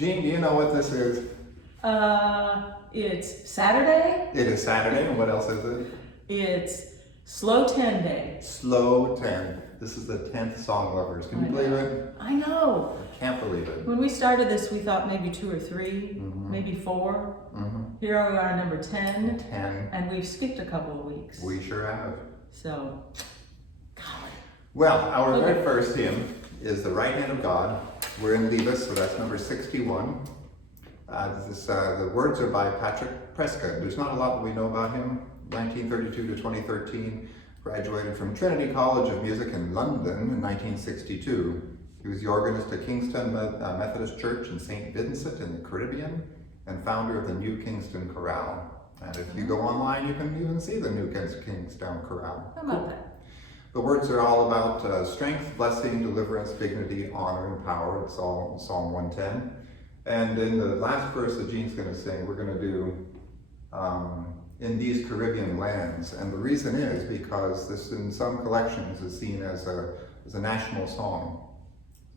Jean, do you know what this is? It's Saturday. It is Saturday, and what else is it? It's Slow 10 Day. Slow 10. This is the 10th Song Lovers. Can you believe it? I know. I can't believe it. When we started this, we thought maybe 2 or 3, maybe 4. Here we are, number 10. 10. And we've skipped a couple of weeks. We sure have. So, golly. Well, our very first hymn is The Right Hand of God. We're in Levis, so that's number 61. The words are by Patrick Prescott. There's not a lot that we know about him. 1932 to 2013, graduated from Trinity College of Music in London in 1962. He was the organist at Kingston Methodist Church in St. Vincent in the Caribbean and founder of the New Kingston Chorale. And if you go online, you can even see the New Kingston Chorale. How about that? The words are all about strength, blessing, deliverance, dignity, honor, and power. It's all in Psalm 110. And in the last verse that Jean's going to sing, we're going to do in these Caribbean lands. And the reason is because this, in some collections, is seen as a national song.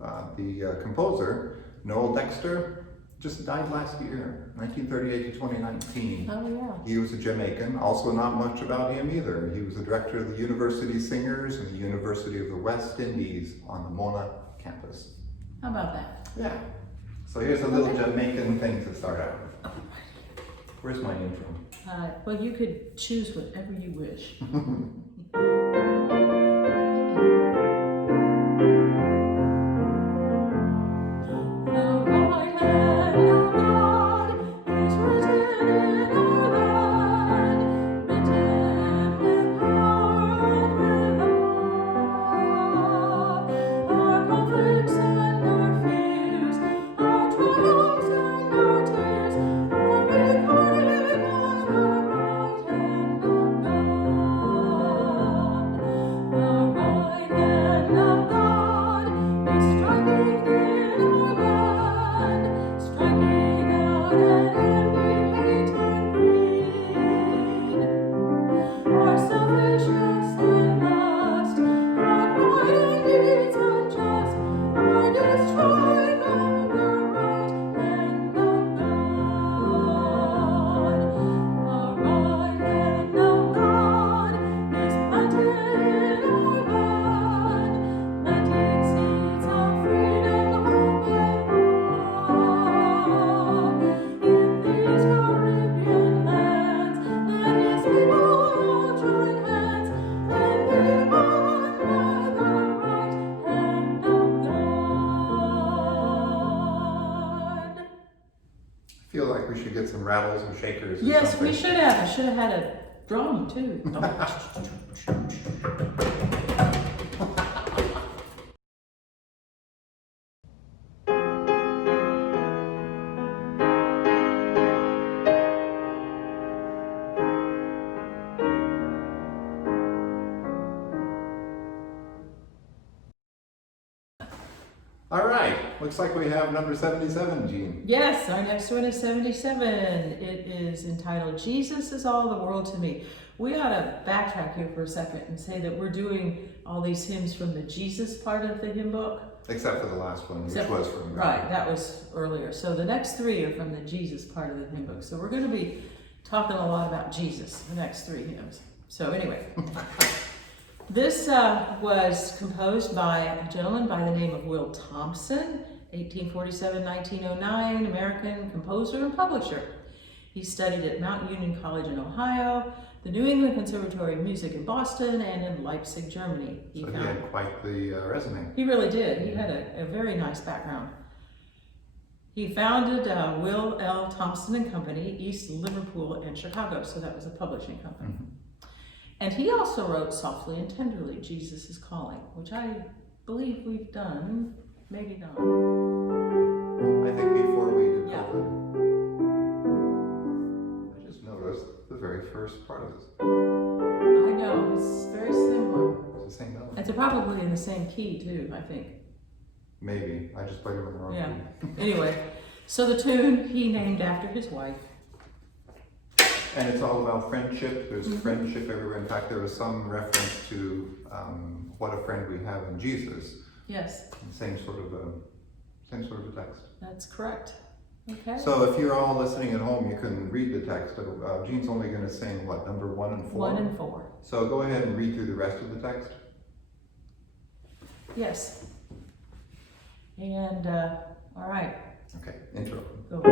The composer, Noel Dexter, just died last year, 1938 to 2019. Oh, yeah. He was a Jamaican. Also not much about him either. He was the director of the University Singers and the University of the West Indies on the Mona campus. How about that? Yeah. So here's a little Jamaican thing to start out with. Where's my intro? Well, you could choose whatever you wish. I feel like we should get some rattles and shakers. Yes, something. we should have. I should have had a drum too. All right. Looks like we have number 77, Jean. Yes, our next one is 77. It is entitled, Jesus is All the World to Me. We ought to backtrack here for a second and say that we're doing all these hymns from the Jesus part of the hymn book. Except for the last one, which was from God. Right, that was earlier. So the next 3 are from the Jesus part of the hymn book. So we're going to be talking a lot about Jesus, the next 3 hymns. So anyway, this was composed by a gentleman by the name of Will Thompson, 1847-1909, American composer and publisher. He studied at Mount Union College in Ohio, the New England Conservatory of Music in Boston, and in Leipzig, Germany. He had quite the resume. He really did. He had a very nice background. He founded Will L. Thompson and Company, East Liverpool and Chicago, so that was a publishing company. And he also wrote Softly and Tenderly, Jesus is Calling, which I believe we've done, maybe not. I think before we did Yeah. COVID, I just noticed the very first part of this. I know, it's very similar. It's the same melody. It's probably in the same key too, I think. Maybe. I just played it on the wrong Yeah. key. Anyway, so the tune he named after his wife. And it's all about friendship. There's friendship everywhere. In fact, there was some reference to what a friend we have in Jesus. Yes, Same sort of a text. that's correct. Okay. So if you're all listening at home, you can read the text. Jean's only going to sing what, number 1 and 4? 1 and 4. So go ahead and read through the rest of the text. Yes. And, all right. Okay, intro. Go.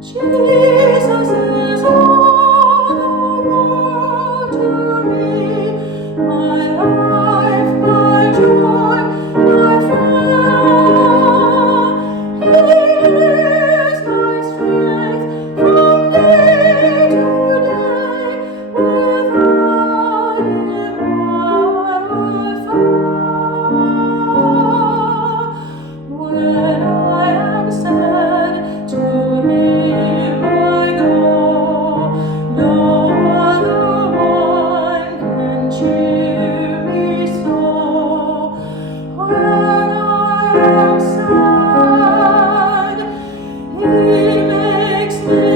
Jesus is all the world to me, my life, my joy, my friend. He is my strength from day to day. Without Him I would fall. When I am sad, to Him I go. No other one can cheer me so. When I am sad, He makes me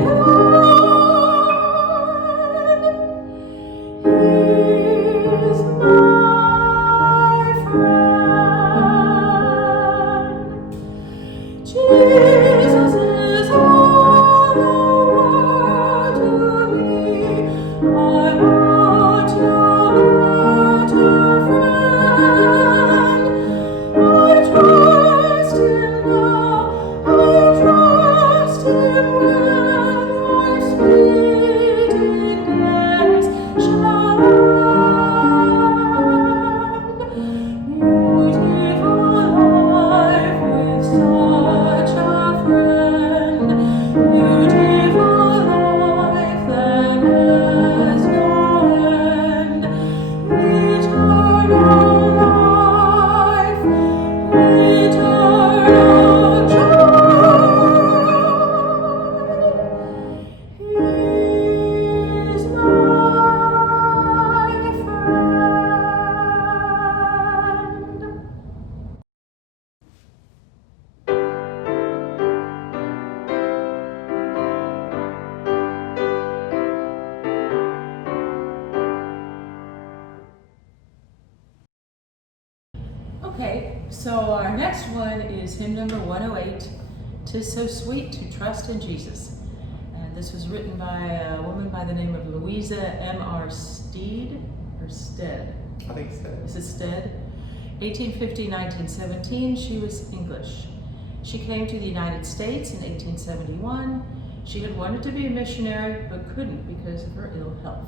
glad. He is my friend. Jesus is all the world to me. I want no better friend. I trust Him now. I trust Him when life's fleeting days shall end. Beautiful life with such a friend. Beautiful life that has no end. Eternal life, eternal joy. He is my friend. Okay, so our next one is hymn number 108, "'Tis So Sweet to Trust in Jesus." And this was written by a woman by the name of Louisa M.R. Stead, or Stead. I think it's that. Mrs. Stead. 1850-1917, she was English. She came to the United States in 1871. She had wanted to be a missionary, but couldn't because of her ill health.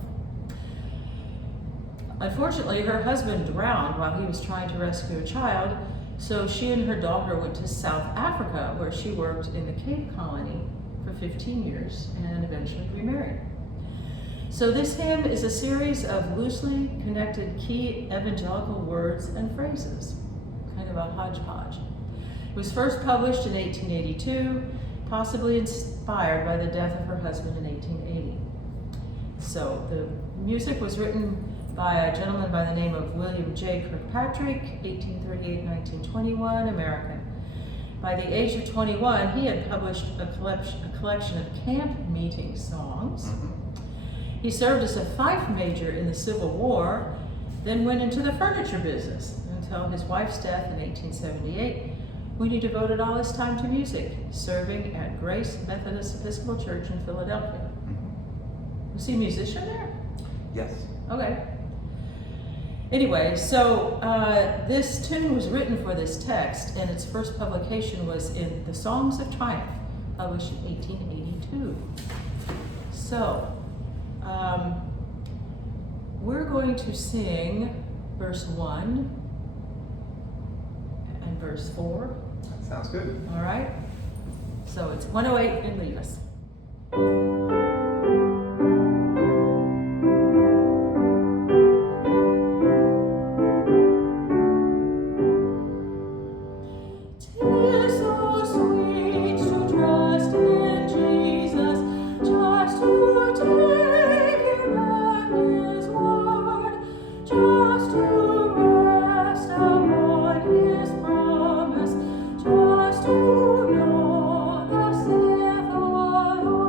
Unfortunately, her husband drowned while he was trying to rescue a child, so she and her daughter went to South Africa, where she worked in the Cape Colony for 15 years and eventually remarried. So this hymn is a series of loosely connected key evangelical words and phrases, kind of a hodgepodge. It was first published in 1882, possibly inspired by the death of her husband in 1880. So the music was written by a gentleman by the name of William J. Kirkpatrick, 1838-1921, American. By the age of 21, he had published a collection of camp meeting songs. He served as a fife major in the Civil War, then went into the furniture business until his wife's death in 1878, when he devoted all his time to music, serving at Grace Methodist Episcopal Church in Philadelphia. Was he a musician there? Yes. Okay. Anyway, so this tune was written for this text, and its first publication was in The Songs of Triumph, published in 1882. So, we're going to sing verse 1 and verse 4. That sounds good. All right? So it's 108 and leave us. Just to know, thus saith the Lord.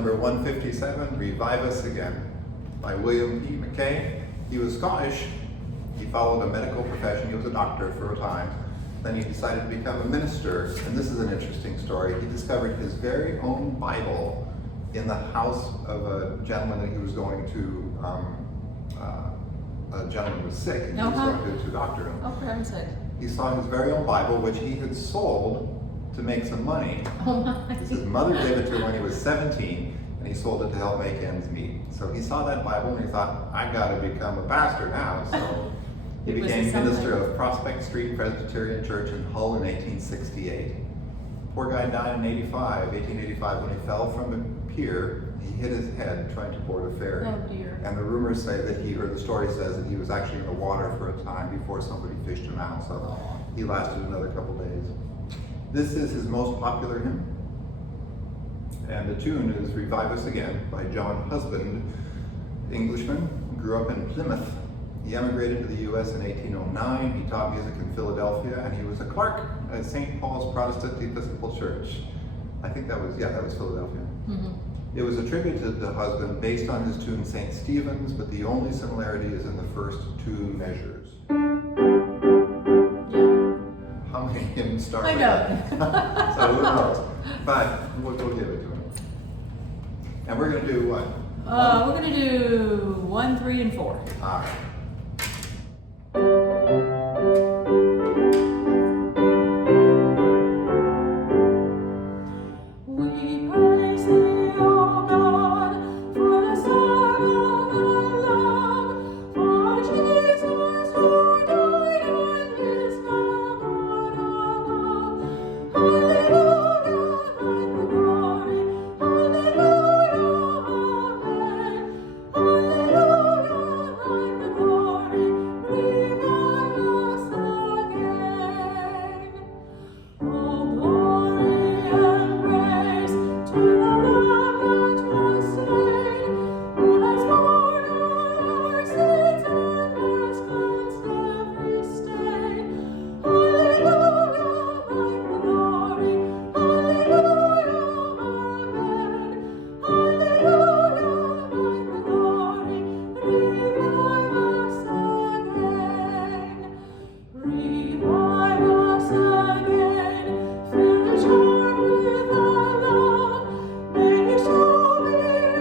number 157, Revive Us Again, by William P. McKay. He was Scottish. He followed a medical profession. He was a doctor for a time. Then he decided to become a minister. And this is an interesting story. He discovered his very own Bible in the house of a gentleman that he was going to. A gentleman was sick and he was going to doctor him. Oh, for heaven's sake. He saw his very own Bible, which he had sold to make some money. Oh my. His mother gave it to him when he was 17, and he sold it to help make ends meet. So he saw that Bible and he thought, I gotta become a pastor now. So he became minister of Prospect Street Presbyterian Church in Hull in 1868. Poor guy died in 1885, when he fell from a pier. He hit his head trying to board a ferry. Oh dear. And the rumors say that the story says that he was actually in the water for a time before somebody fished him out. So he lasted another couple days. This is his most popular hymn. And the tune is Revive Us Again by John Husband, Englishman, grew up in Plymouth. He emigrated to the U.S. in 1809. He taught music in Philadelphia, and he was a clerk at St. Paul's Protestant Episcopal Church. I think that was Philadelphia. Mm-hmm. It was attributed to Husband based on his tune St. Stephen's, but the only similarity is in the first two measures. Yeah. How many hymns start I with know. that? So who knows? But we'll give it to him. And we're going to do what? We're gonna do 1, 3, and 4. All right. We praise thee, O God, for the Son of thy love, for Jesus who died and is now God above. Hallelujah, thine the glory. Hallelujah, amen. Hallelujah, thine the glory. Revive us again. All glory and praise to the Lamb that was slain, who has borne all our sins and has cleansed every stain. Hallelujah, thine the glory. Hallelujah, amen. Hallelujah, thine the glory. Revive us again. Revive us again, fill each heart with thy love, may each soul be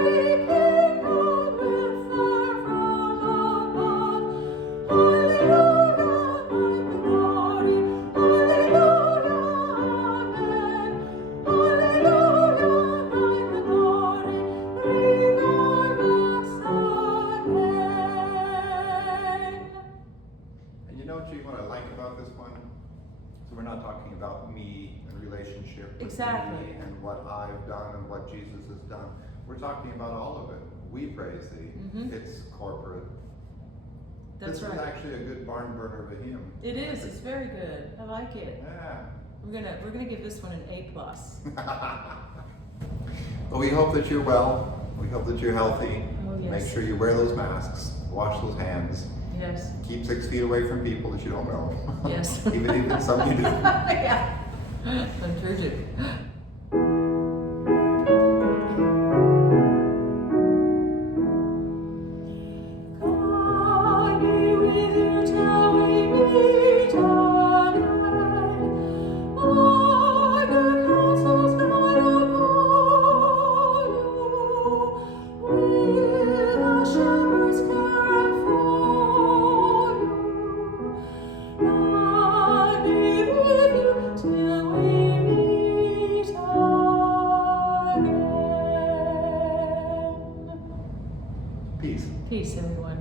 rekindled with fire from above. Hallelujah, thine the glory. Hallelujah, amen. Hallelujah, thine the glory. Revive us again. And you know what I like about this one? So we're not talking about me and relationship with Exactly. me and what I've done and what Jesus has done. We're talking about all of it. We praise thee. Mhm. It's corporate. That's This right. is actually a good barn burner of a hymn. It is. It's very good. I like it. Yeah. We're gonna give this one an A+. Well, we hope that you're well. We hope that you're healthy. Oh, yes. Make sure you wear those masks. Wash those hands. Yes. Keep 6 feet away from people that you don't know. Yes. Even if some you do. Yeah. I'm sure do. God be with you till we meet again. All your counsels God upon you, with a shepherd's care and for you. God be with you till we meet again. Peace. Peace, everyone.